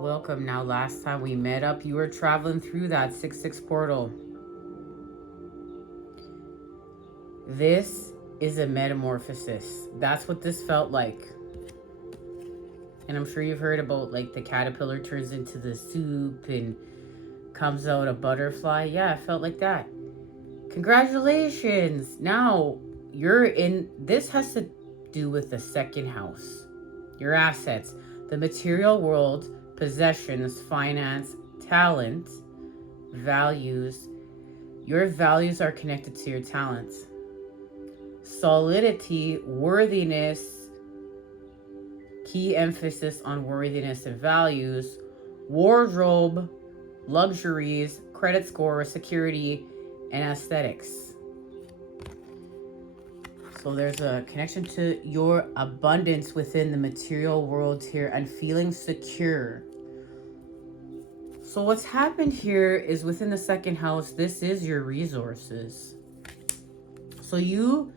Welcome. Now, last time we met up, you were traveling through that 6-6 portal. This is a metamorphosis. That's what this felt like. And I'm sure you've heard about like the caterpillar turns into the soup and comes out a butterfly. Yeah, it felt like that. Congratulations. Now you're in, this has to do with the second house. Your assets, the material world, possessions, finance, talent, values. Your values are connected to your talents. Solidity, worthiness, key emphasis on worthiness and values. Wardrobe, luxuries, credit score, security, and aesthetics. So there's a connection to your abundance within the material world here and feeling secure. So what's happened here is within the second house, this is your resources. So you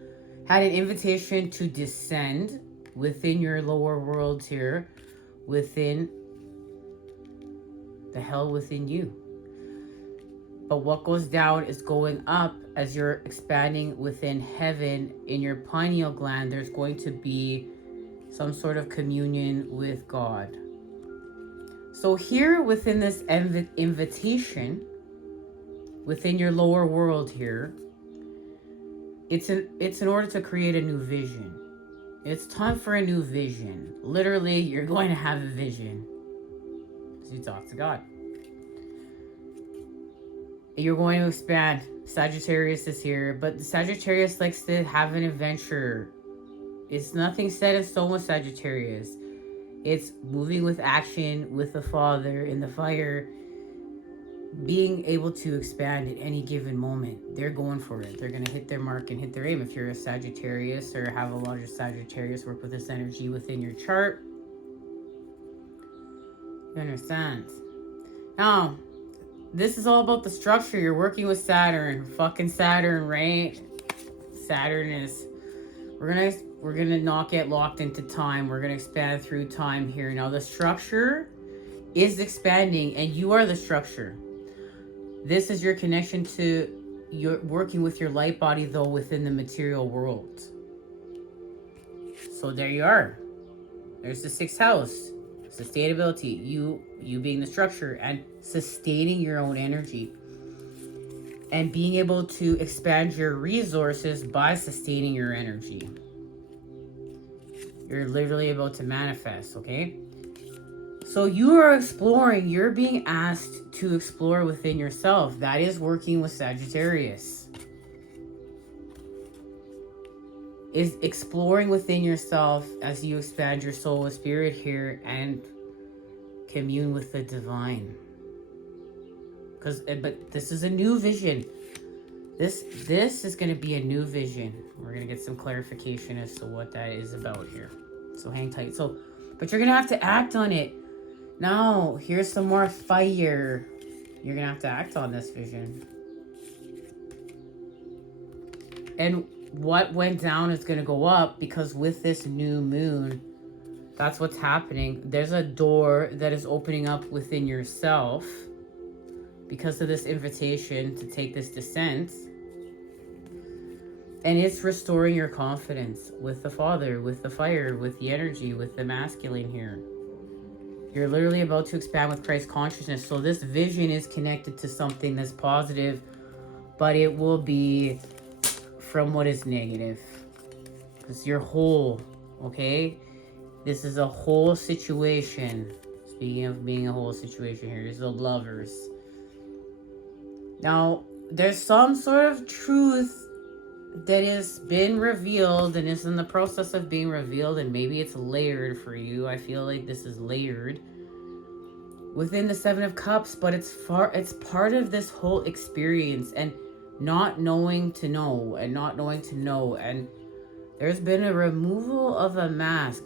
had an invitation to descend within your lower world here, within the hell within you. But what goes down is going up as you're expanding within heaven. In your pineal gland, there's going to be some sort of communion with God. So here within this invitation, within your lower world here, it's in order to create a new vision. It's time for a new vision. Literally, you're going to have a vision as you talk to God. You're going to expand. Sagittarius is here, but the Sagittarius likes to have an adventure. It's nothing set in stone with Sagittarius. It's moving with action with the Father in the fire, being able to expand at any given moment. They're going for it. They're going to hit their mark and hit their aim. If you're a Sagittarius or have a larger Sagittarius, work with this energy within your chart. You understand? Now, this is all about the structure. You're working with Saturn. Fucking Saturn, right? Saturn is... We're gonna not get locked into time. We're gonna expand through time here. Now, the structure is expanding, and you are the structure. This is your connection to your working with your light body, though, within the material world. So there you are. There's the 6th house. Sustainability, you being the structure and sustaining your own energy and being able to expand your resources by sustaining your energy. You're literally able to manifest, okay? So you are exploring, you're being asked to explore within yourself. That is working with Sagittarius. Is exploring within yourself as you expand your soul and spirit here and commune with the divine. But this is a new vision. This is going to be a new vision. We're going to get some clarification as to what that is about here. So hang tight. But you're going to have to act on it. Now, here's some more fire. You're going to have to act on this vision. And what went down is going to go up, because with this new moon, that's what's happening. There's a door that is opening up within yourself because of this invitation to take this descent. And it's restoring your confidence with the Father, with the fire, with the energy, with the masculine here. You're literally about to expand with Christ consciousness. So this vision is connected to something that's positive, but it will be from what is negative, because you're whole, okay? This is a whole situation. Speaking of being a whole situation here, is the lovers. Now, there's some sort of truth that has been revealed and is in the process of being revealed, and maybe it's layered for you. I feel like this is layered within the 7 of Cups, but it's part of this whole experience, and not knowing to know, and there's been a removal of a mask.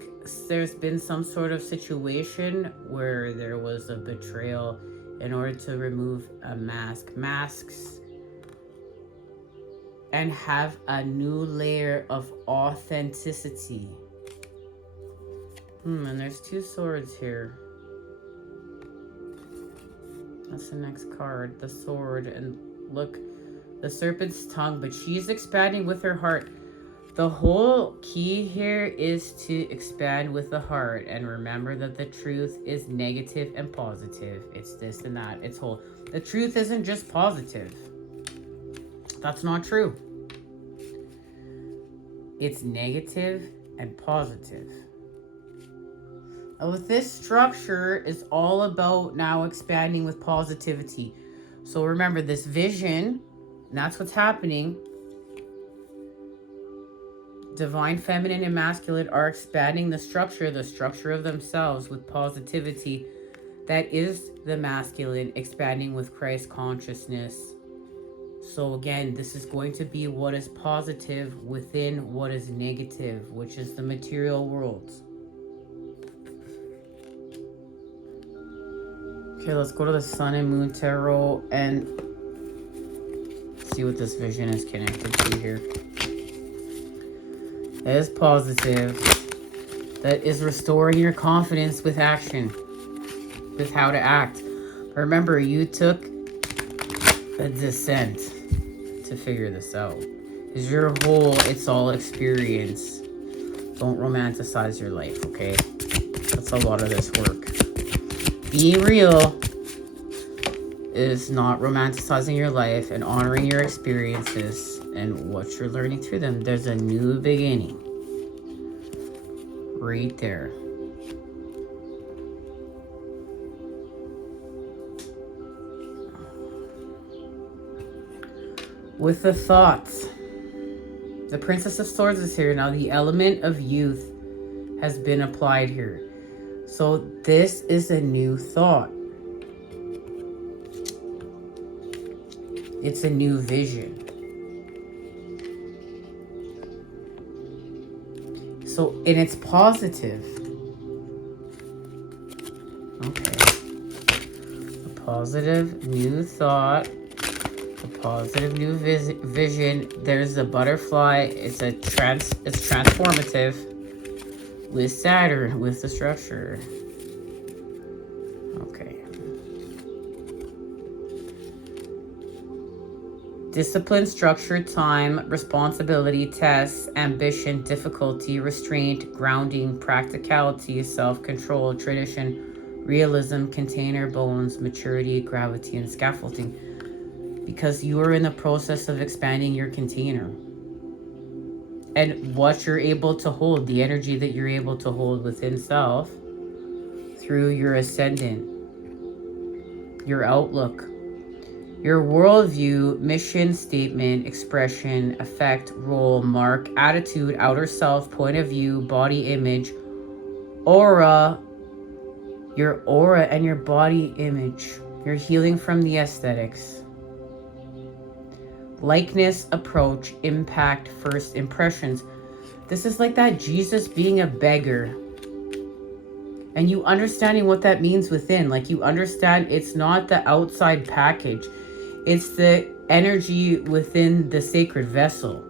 There's been some sort of situation where there was a betrayal in order to remove a masks, and have a new layer of authenticity. And there's 2 swords here. That's the next card. The sword. And look, the serpent's tongue. But she's expanding with her heart. The whole key here is to expand with the heart. And remember that the truth is negative and positive. It's this and that. It's whole. The truth isn't just positive. That's not true. It's negative and positive. With this structure is all about now expanding with positivity. So remember this vision, and that's what's happening. Divine feminine and masculine are expanding the structure of themselves with positivity. That is the masculine expanding with Christ consciousness. So again, this is going to be what is positive within what is negative, which is the material world. Okay, let's go to the Sun and Moon Tarot and see what this vision is connected to here. That is positive. That is restoring your confidence with action, with how to act. Remember, you took a descent to figure this out. Is your whole, it's all experience. Don't romanticize your life, okay? That's a lot of this work. Being real is not romanticizing your life and honoring your experiences and what you're learning through them. There's a new beginning right there. With the thoughts, the Princess of Swords is here. Now the element of youth has been applied here. So this is a new thought. It's a new vision. So, and it's positive. Okay. A positive new thought. A positive new vision. There's a butterfly. It's transformative. With Saturn, with the structure. Okay. Discipline, structure, time, responsibility, tests, ambition, difficulty, restraint, grounding, practicality, self-control, tradition, realism, container, bones, maturity, gravity, and scaffolding. Because you are in the process of expanding your container. And what you're able to hold, the energy that you're able to hold within self through your ascendant, your outlook, your worldview, mission, statement, expression, effect, role, mark, attitude, outer self, point of view, body image, aura, your aura and your body image. You're healing from the aesthetics. Likeness, approach, impact, first impressions. This is like that Jesus being a beggar. And you understanding what that means within. Like you understand it's not the outside package. It's the energy within the sacred vessel.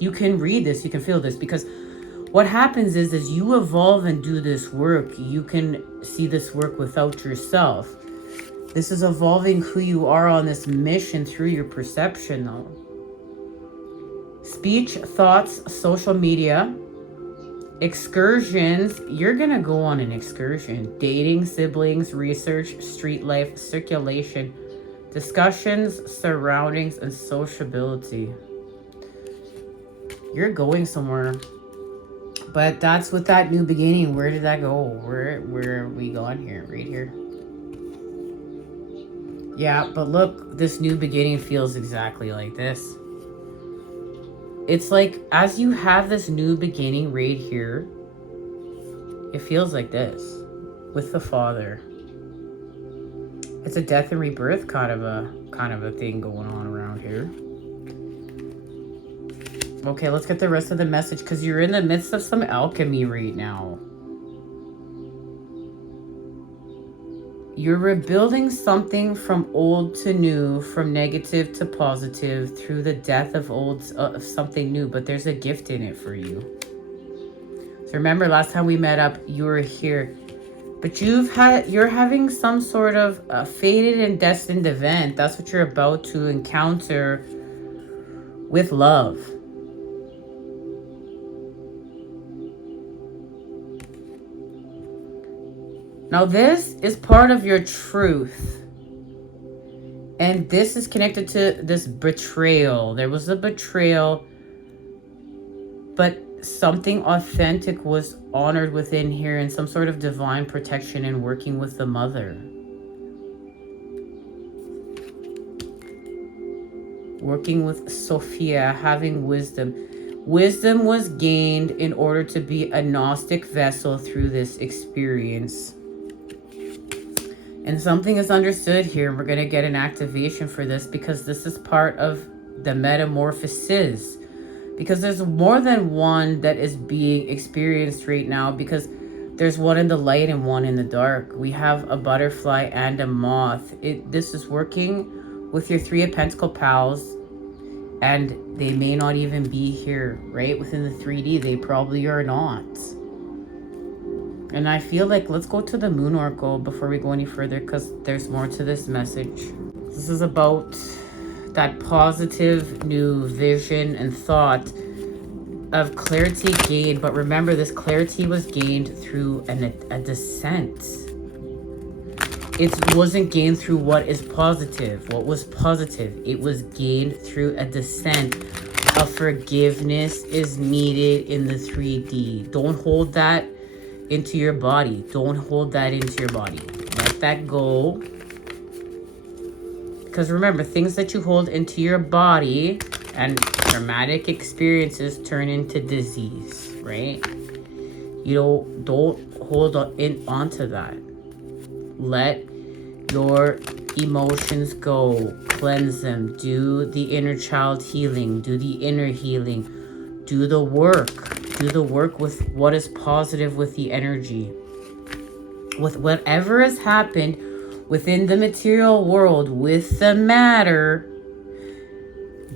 You can read this, you can feel this. Because what happens is you evolve and do this work. You can see this work without yourself. This is evolving who you are on this mission through your perception, though. Speech, thoughts, social media, excursions. You're going to go on an excursion. Dating, siblings, research, street life, circulation, discussions, surroundings, and sociability. You're going somewhere. But that's with that new beginning. Where did that go? Where are we going here? Right here. Yeah, but look, this new beginning feels exactly like this. It's like, as you have this new beginning right here, it feels like this with the Father. It's a death and rebirth kind of a thing going on around here. Okay, let's get the rest of the message, because you're in the midst of some alchemy right now. You're rebuilding something from old to new, from negative to positive, through the death of something new. But there's a gift in it for you. So remember, last time we met up, you were here. But you're having some sort of fated and destined event. That's what you're about to encounter with love. Now this is part of your truth. And this is connected to this betrayal. There was a betrayal, but something authentic was honored within here, and some sort of divine protection and working with the mother. Working with SOPHIA, having wisdom. Wisdom was gained in order to be a Gnostic vessel through this experience. And something is understood here. We're going to get an activation for this because this is part of the metamorphosis. Because there's more than one that is being experienced right now, because there's one in the light and one in the dark. We have a butterfly and a moth. This is working with your Three of Pentacle pals, and they may not even be here, right? Within the 3D, they probably are not. And I feel like let's go to the Moon Oracle before we go any further, because there's more to this message. This is about that positive new vision and thought of clarity gained. But remember, this clarity was gained through a descent. It wasn't gained through what is positive. What was positive? It was gained through a descent. A forgiveness is needed in the 3D. Don't hold that into your body. Don't hold that into your body. Let that go. Because remember, things that you hold into your body and traumatic experiences turn into disease, right? You don't hold onto that. Let your emotions go. Cleanse them. Do the inner child healing. Do the inner healing. Do the work. Do the work with what is positive with the energy. With whatever has happened within the material world, with the matter,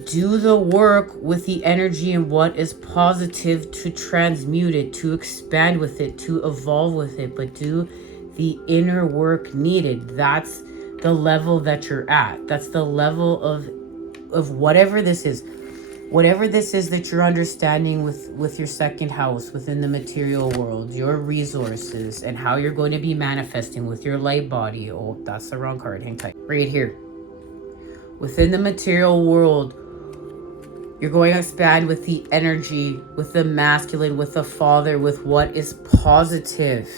do the work with the energy and what is positive to transmute it, to expand with it, to evolve with it, but do the inner work needed. That's the level that you're at. That's the level of whatever this is. Whatever this is that you're understanding with your second house within the material world, your resources, and how you're going to be manifesting with your light body. Oh, that's the wrong card. Hang tight. Right here. Within the material world, you're going to expand with the energy, with the masculine, with the father, with what is positive.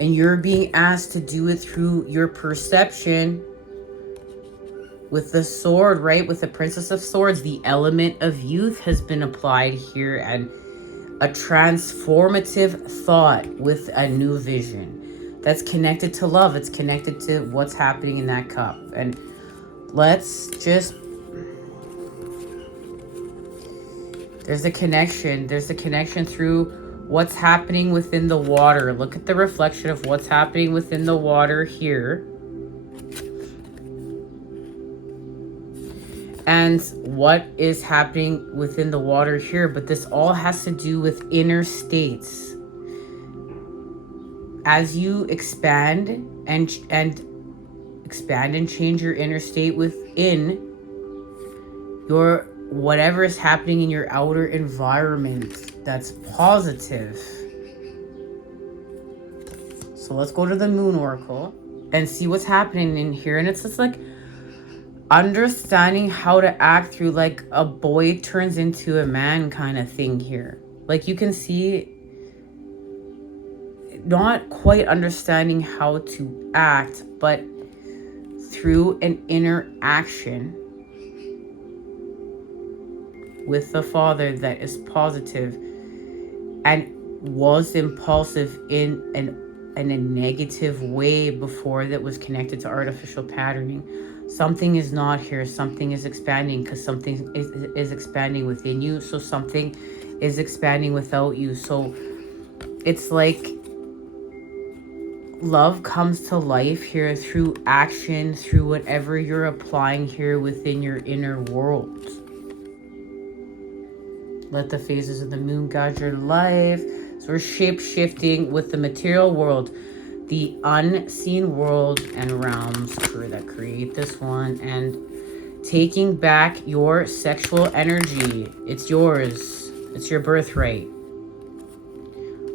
And you're being asked to do it through your perception. With the sword, right? With the Princess of Swords, the element of youth has been applied here, and a transformative thought with a new vision that's connected to love. It's connected to what's happening in that cup. And let's just... There's a connection. There's a connection through what's happening within the water. Look at the reflection of what's happening within the water here. And what is happening within the water here. But this all has to do with inner states. As you expand and change your inner state within your whatever is happening in your outer environment that's positive. So let's go to the Moon Oracle and see what's happening in here. And it's just like understanding how to act through like a boy turns into a man kind of thing here. Like you can see not quite understanding how to act, but through an inner action with the father that is positive and was impulsive in a negative way before that was connected to artificial patterning. Something is not here. Something is expanding because something is expanding within you. So something is expanding without you. So it's like love comes to life here through action, through whatever you're applying here within your inner world. Let the phases of the moon guide your life. So we're shape-shifting with the material world. the unseen world and realms crew that create this one, and taking back your sexual energy. It's yours. It's your birthright.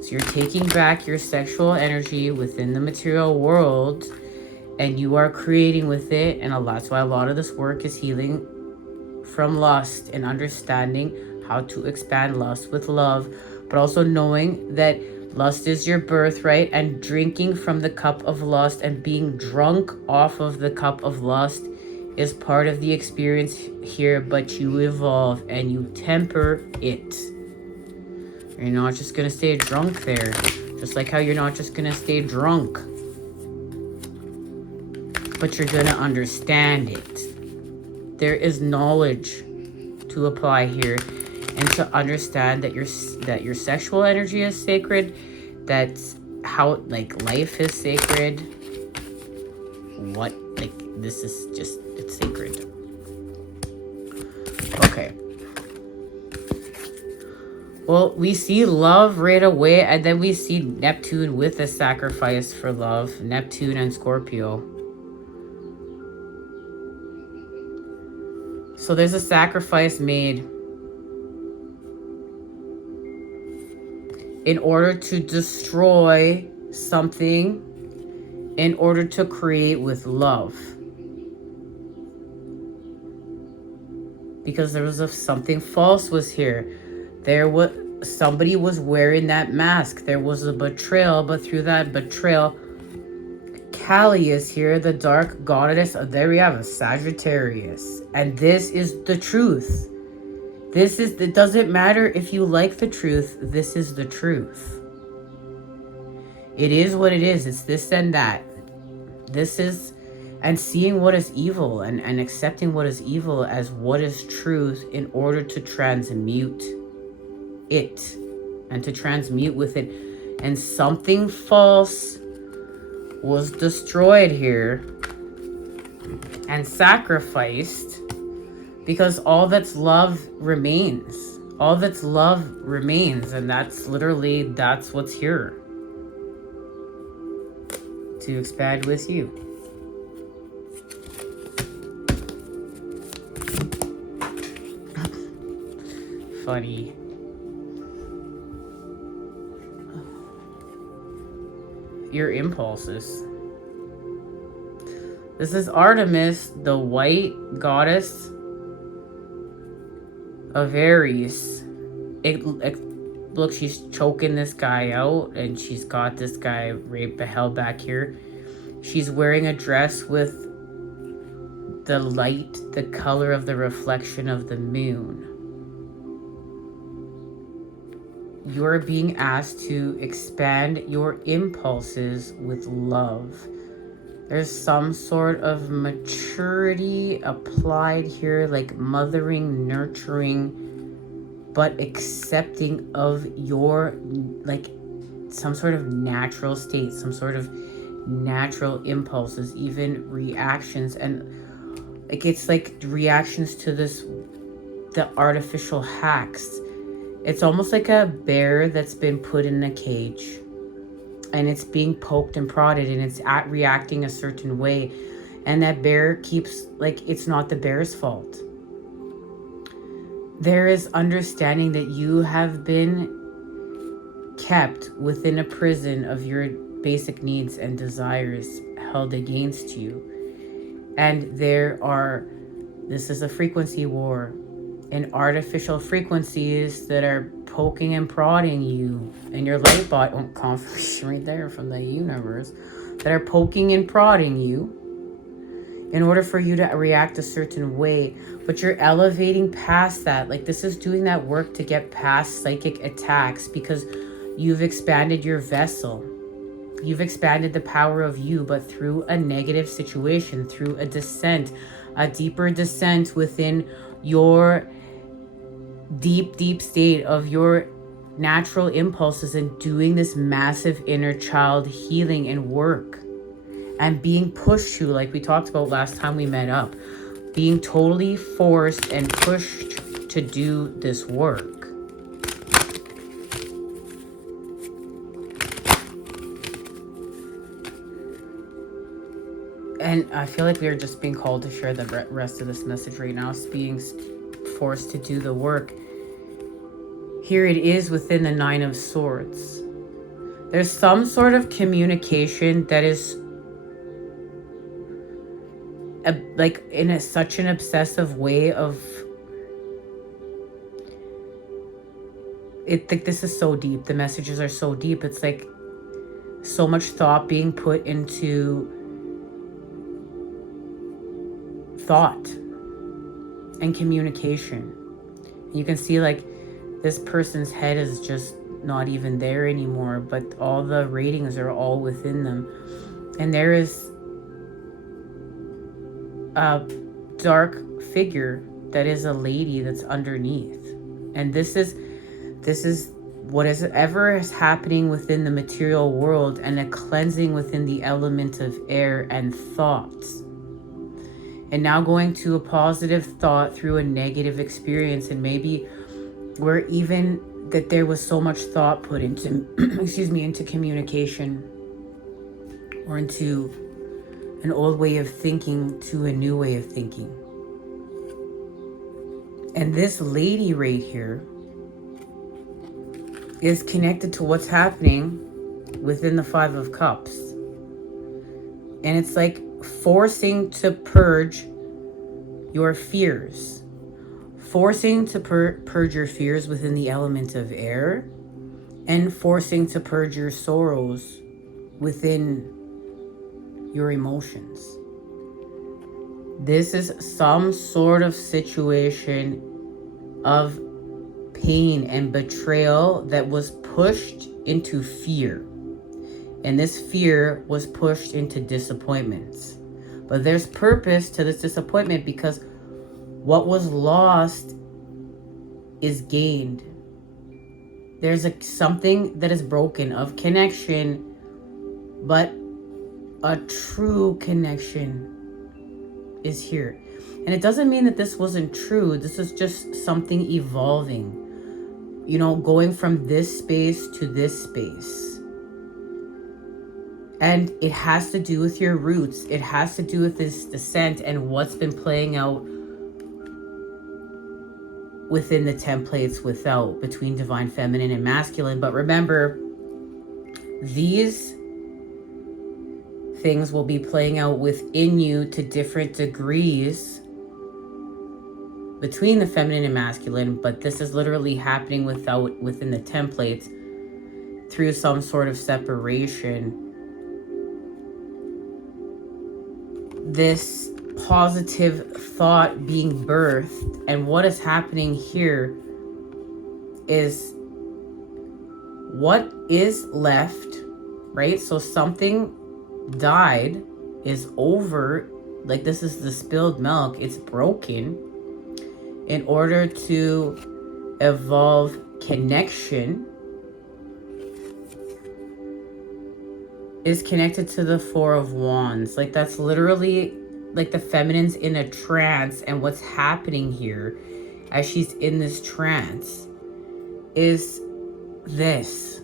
So you're taking back your sexual energy within the material world, and you are creating with it. And that's why a lot of this work is healing from lust and understanding how to expand lust with love, but also knowing that lust is your birthright, and drinking from the cup of lust and being drunk off of the cup of lust is part of the experience here, but you evolve and you temper it. You're not just gonna stay drunk there, just like how you're not just gonna stay drunk, but you're gonna understand it. There is knowledge to apply here, and to understand that your sexual energy is sacred. That's how, like, life is sacred. What, like, this is just, it's sacred. Okay. Well, we see love right away, and then we see Neptune with a sacrifice for love. Neptune and Scorpio. So there's a sacrifice made in order to destroy something, in order to create with love. Because there was something false was here. Somebody was wearing that mask. There was a betrayal, but through that betrayal, Kali is here, the dark goddess. There we have a Sagittarius. And this is the truth. It doesn't matter if you like the truth. This is the truth. It is what it is. It's this and that. This is, and seeing what is evil and accepting what is evil as what is truth in order to transmute it and to transmute with it. And something false was destroyed here and sacrificed, because all that's love remains. All that's love remains, and that's what's here to expand with you. Funny. Your impulses. This is Artemis, the white goddess of Aries. Look, she's choking this guy out, and she's got this guy held back here. She's wearing a dress with the light, the color of the reflection of the moon. You're being asked to expand your impulses with love. There's some sort of maturity applied here, like mothering, nurturing, but accepting of your, like, some sort of natural state, some sort of natural impulses, even reactions. And like, it's like reactions to the artificial hacks. It's almost like a bear that's been put in a cage, and it's being poked and prodded, and it's reacting a certain way. And that bear keeps, like, it's not the bear's fault. There is understanding that you have been kept within a prison of your basic needs and desires held against you. And this is a frequency war, and artificial frequencies that are poking and prodding you, and your light body, confirmation right there from the universe, that are poking and prodding you in order for you to react a certain way. But you're elevating past that. Like, this is doing that work to get past psychic attacks, because you've expanded your vessel. You've expanded the power of you, but through a negative situation, through a descent, a deeper descent within your deep state of your natural impulses, and doing this massive inner child healing and work, and being pushed to, like we talked about last time we met up, being totally forced and pushed to do this work. And I feel like we are just being called to share the rest of this message right now. It's being forced to do the work. Here it is within the Nine of Swords. There's some sort of communication that is like in such an obsessive way of it. Like, this is so deep. The messages are so deep. It's like so much thought being put into thought and communication. You can see like this person's head is just not even there anymore, but all the ratings are all within them. And there is a dark figure that is a lady that's underneath. And this is what is ever is happening within the material world, and a cleansing within the element of air and thoughts. And now going to a positive thought through a negative experience. And maybe where even that there was so much thought put into, into communication, or into an old way of thinking to a new way of thinking. And this lady right here is connected to what's happening within the Five of Cups. And it's like forcing to purge your fears. Forcing to purge your fears within the element of air. And forcing to purge your sorrows within your emotions. This is some sort of situation of pain and betrayal that was pushed into fear. And this fear was pushed into disappointments. But there's purpose to this disappointment, because what was lost is gained. There's something that is broken of connection, but a true connection is here. And it doesn't mean that this wasn't true. This is just something evolving. You know, going from this space to this space. And it has to do with your roots. It has to do with this descent and what's been playing out within the templates without, between divine feminine and masculine. But remember, these things will be playing out within you to different degrees between the feminine and masculine, but this is literally happening within the templates through some sort of separation. This positive thought being birthed, and what is happening here is what is left, right? So something died, is over, like this is the spilled milk, it's broken. In order to evolve connection is connected to the Four of Wands. Like that's literally like the feminine's in a trance, and what's happening here as she's in this trance is this.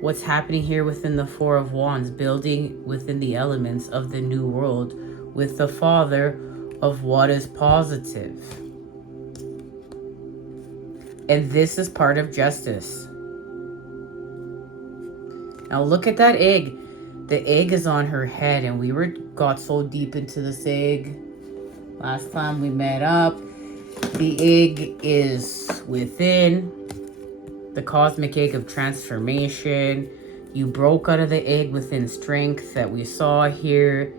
What's happening here within the Four of Wands, building within the elements of the new world with the Father of what is positive. And this is part of justice. Now look at that egg. The egg is on her head, and we got so deep into this egg last time we met up. The egg is within the cosmic egg of transformation. You broke out of the egg within strength that we saw here.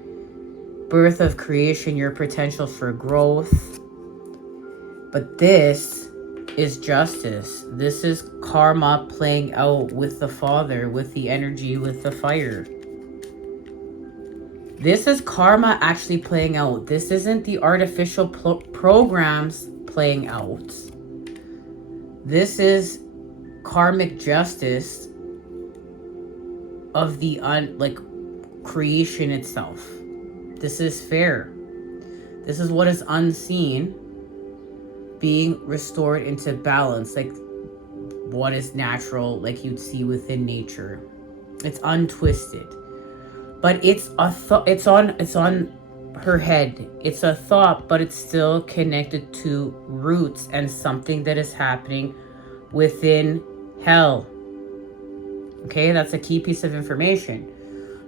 Birth of creation, your potential for growth. But this is justice. This is karma playing out with the Father, with the energy, with the fire. This is karma actually playing out. This isn't the artificial programs playing out. This is karmic justice of the creation itself. This is fair. This is what is unseen being restored into balance, like what is natural, like you'd see within nature. It's untwisted. But it's a thought. It's on her head. It's a thought, but it's still connected to roots and something that is happening within hell. Okay, that's a key piece of information.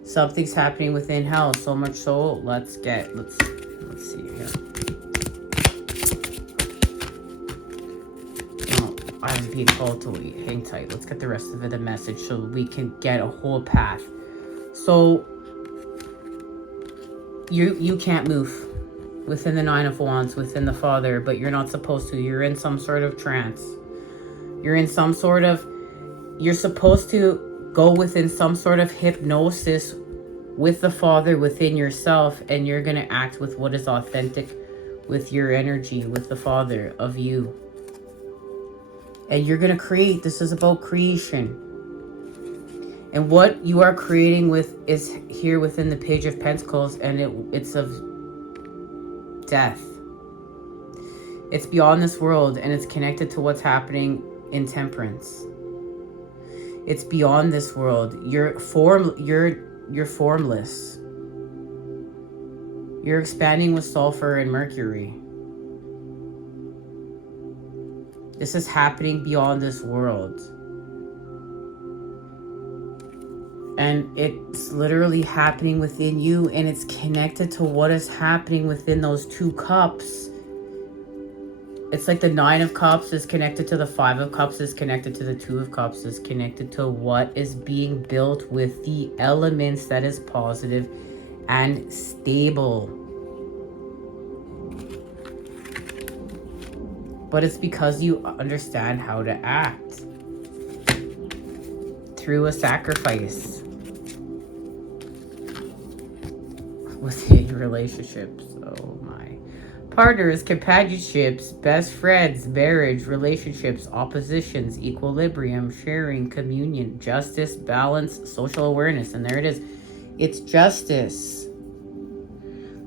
Something's happening within hell, so much so. Let's see here. No, I'm being told to hang tight. Let's get the rest of the message so we can get a whole path. So you can't move within the Nine of Wands, within the Father, but you're not supposed to. You're in some sort of trance. You're supposed to go within some sort of hypnosis with the Father within yourself, and you're going to act with what is authentic with your energy, with the Father of you. And you're going to create. This is about creation. And what you are creating with is here within the Page of Pentacles, and it's of death. It's beyond this world, and it's connected to what's happening in Temperance. It's beyond this world. You're formless. You're expanding with sulfur and Mercury. This is happening beyond this world. And it's literally happening within you, and it's connected to what is happening within those two cups. It's like the Nine of Cups is connected to the Five of Cups, is connected to the Two of Cups, is connected to what is being built with the elements that is positive and stable. But it's because you understand how to act through a sacrifice within your relationships. Oh my. Partners, companionships, best friends, marriage, relationships, oppositions, equilibrium, sharing, communion, justice, balance, social awareness. And there it is. It's justice.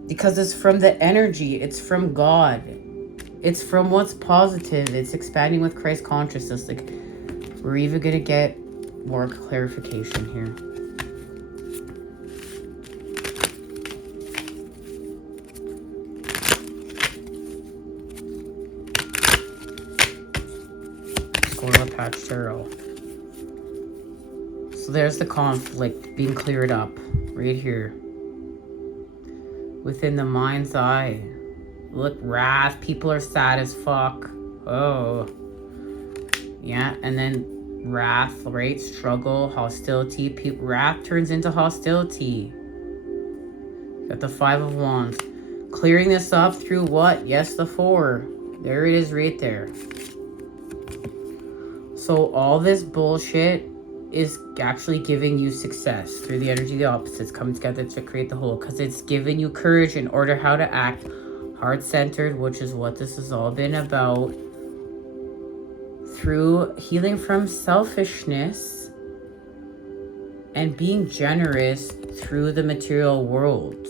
Because it's from the energy. It's from God. It's from what's positive. It's expanding with Christ consciousness. Like, we're even going to get more clarification here. Patch Tarot. So there's the conflict being cleared up right here within the mind's eye. Look, wrath. People are sad as fuck. Oh, yeah. And then wrath, right? Struggle, hostility. Wrath turns into hostility. Got the Five of Wands. Clearing this up through what? Yes, the Four. There it is right there. So all this bullshit is actually giving you success through the energy of the opposites coming together to create the whole, because it's giving you courage in order how to act heart-centered, which is what this has all been about, through healing from selfishness and being generous through the material world.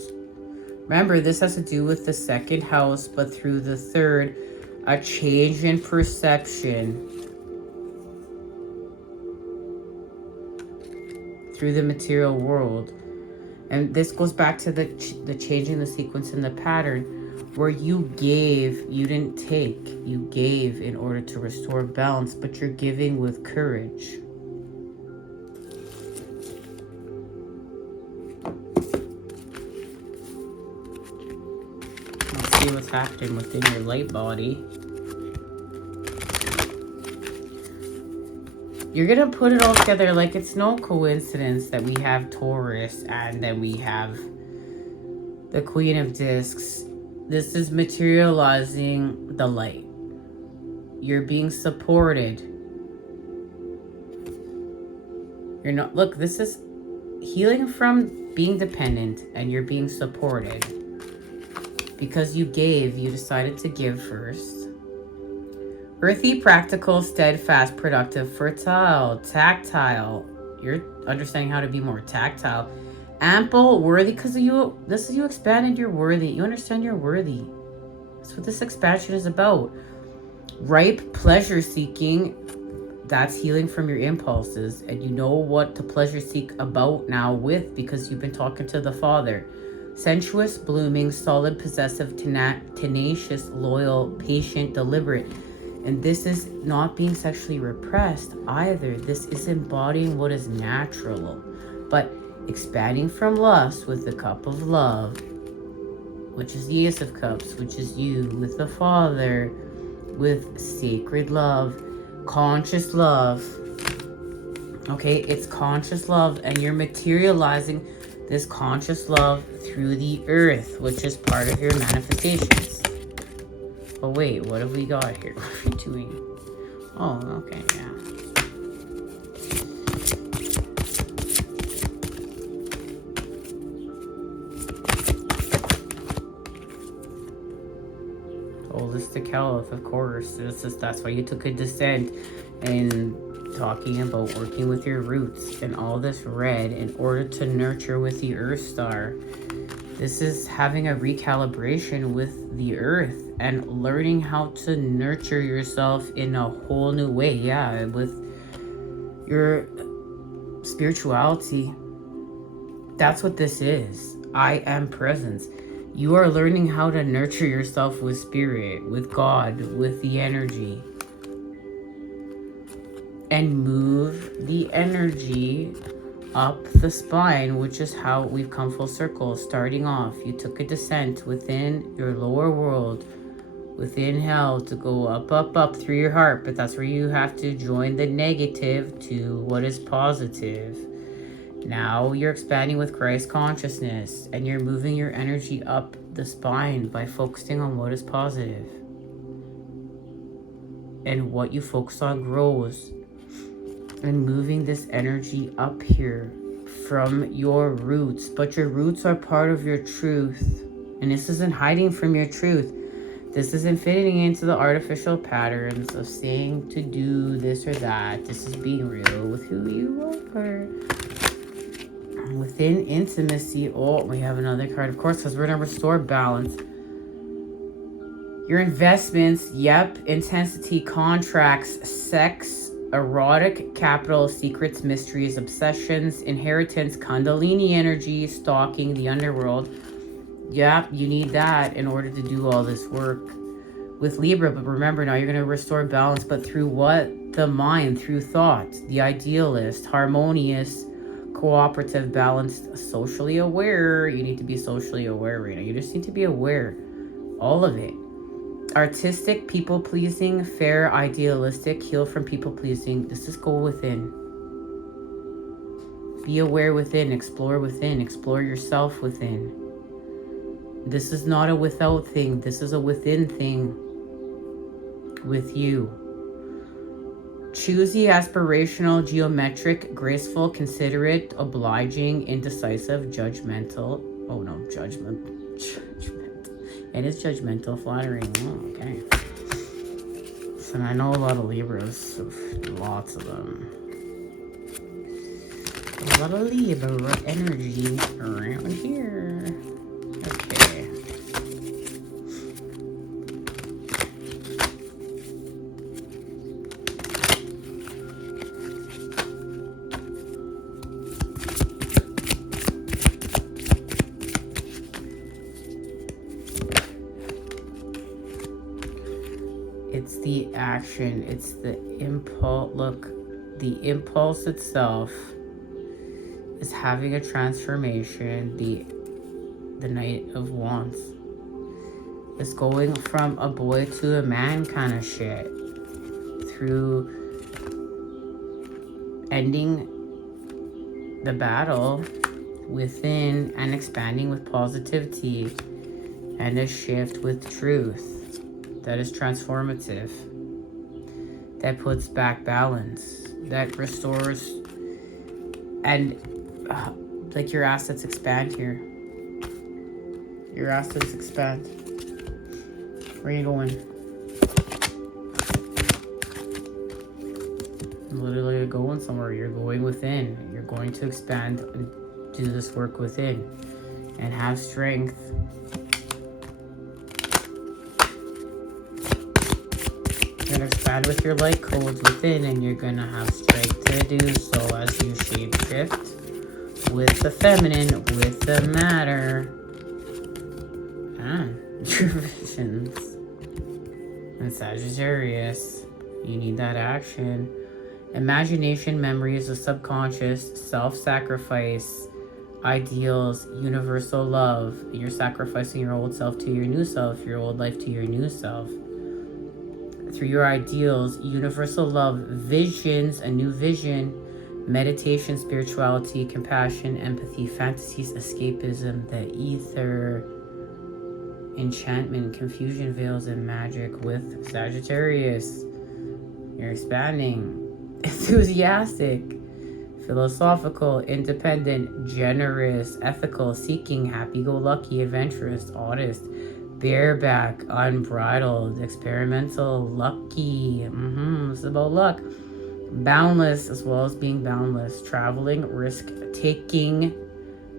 Remember, this has to do with the second house, but through the third, a change in perception through the material world. And this goes back to the changing the sequence and the pattern, where you gave, you didn't take. You gave in order to restore balance, but you're giving with courage. Let's see what's happening within your light body. You're going to put it all together. Like, it's no coincidence that we have Taurus and then we have the Queen of Discs. This is materializing the light. You're being supported. You're not, look, this is healing from being dependent, and you're being supported. Because you gave, you decided to give first. Earthy, practical, steadfast, productive, fertile, tactile. You're understanding how to be more tactile. Ample, worthy, because you, this is you expanded, you're worthy. You understand you're worthy. That's what this expansion is about. Ripe, pleasure seeking. that's healing from your impulses, and you know what to pleasure seek about now with, because you've been talking to the Father. Sensuous, blooming, solid, possessive, tenacious, loyal, patient, deliberate. And this is not being sexually repressed either. This is embodying what is natural, but expanding from lust with the cup of love, which is the Ace of Cups, which is you with the Father, with sacred love, conscious love. Okay, it's conscious love, and you're materializing this conscious love through the earth, which is part of your manifestations. Oh wait, what have we got here? What are we doing? Oh, okay, yeah. Holistic health, of course. That's why you took a descent and talking about working with your roots and all this red in order to nurture with the Earth Star. This is having a recalibration with the earth and learning how to nurture yourself in a whole new way. Yeah, with your spirituality. That's what this is. I am presence. You are learning how to nurture yourself with spirit, with God, with the energy. And move the energy up the spine, which is how we've come full circle. Starting off, you took a descent within your lower world, within hell, to go up, up, up through your heart. But that's where you have to join the negative to what is positive. Now you're expanding with Christ consciousness, and you're moving your energy up the spine by focusing on what is positive. And what you focus on grows. And moving this energy up here from your roots. But your roots are part of your truth. And this isn't hiding from your truth. This isn't fitting into the artificial patterns of saying to do this or that. This is being real with who you are. Within intimacy. Oh, we have another card, of course, because we're going to restore balance. Your investments, yep. Intensity, contracts, sex, erotic, capital, secrets, mysteries, obsessions, inheritance, kundalini energy, stalking, the underworld. Yep, you need that in order to do all this work with Libra. But remember, now you're going to restore balance, but through what? The mind, through thought, the idealist, harmonious, cooperative, balanced, socially aware. You need to be socially aware right now. You just need to be aware. All of it. Artistic, people-pleasing, fair, idealistic, heal from people-pleasing. This is go within. Be aware within, explore yourself within. This is not a without thing. This is a within thing with you. Choosy, aspirational, geometric, graceful, considerate, obliging, indecisive, judgmental. Oh no, judgment. It is judgmental, flattering. Oh, okay. So I know a lot of Libras, lots of them. A lot of Libra energy around here. Okay. It's the action, it's the impulse. Look, the impulse itself is having a transformation. The Knight of Wands is going from a boy to a man kind of shit, through ending the battle within and expanding with positivity, and a shift with truth. That is transformative. That puts back balance. That restores. And like your assets expand here. Your assets expand. Where are you going? Literally you're going somewhere. You're going within. You're going to expand and do this work within. And have strength. You're and expand with your light codes within, and you're going to have strength to do so as you shape shift with the feminine, with the matter. Your visions. And Sagittarius, you need that action. Imagination, memories, the subconscious, self-sacrifice, ideals, universal love. You're sacrificing your old self to your new self, your old life to your new self. Through your ideals, universal love, visions, a new vision, meditation, spirituality, compassion, empathy, fantasies, escapism, the ether, enchantment, confusion, veils, and magic with Sagittarius. You're expanding, enthusiastic, philosophical, independent, generous, ethical, seeking, happy-go-lucky, adventurous, honest, bareback, unbridled, experimental, lucky. It's about luck. Boundless, as well as being boundless, traveling, risk-taking,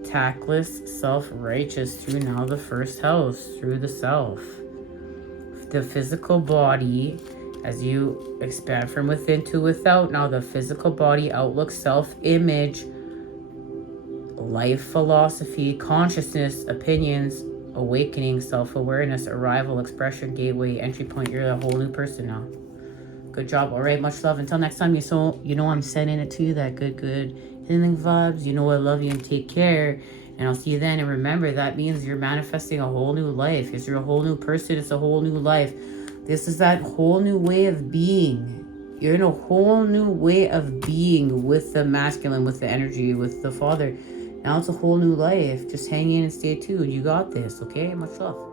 tactless, self-righteous through now the first house, through the self. The physical body, as you expand from within to without, now the physical body, outlook, self-image, life philosophy, consciousness, opinions, awakening, self-awareness, arrival, expression, gateway, entry point. You're a whole new person now. Good job. All right, much love. Until next time, you know I'm sending it to you, that good healing vibes. You know I love you and take care. And I'll see you then. And remember, that means you're manifesting a whole new life. It's your whole new person. It's a whole new life. This is that whole new way of being. You're in a whole new way of being with the masculine, with the energy, with the father. Now it's a whole new life. Just hang in and stay tuned. You got this, okay? Much love.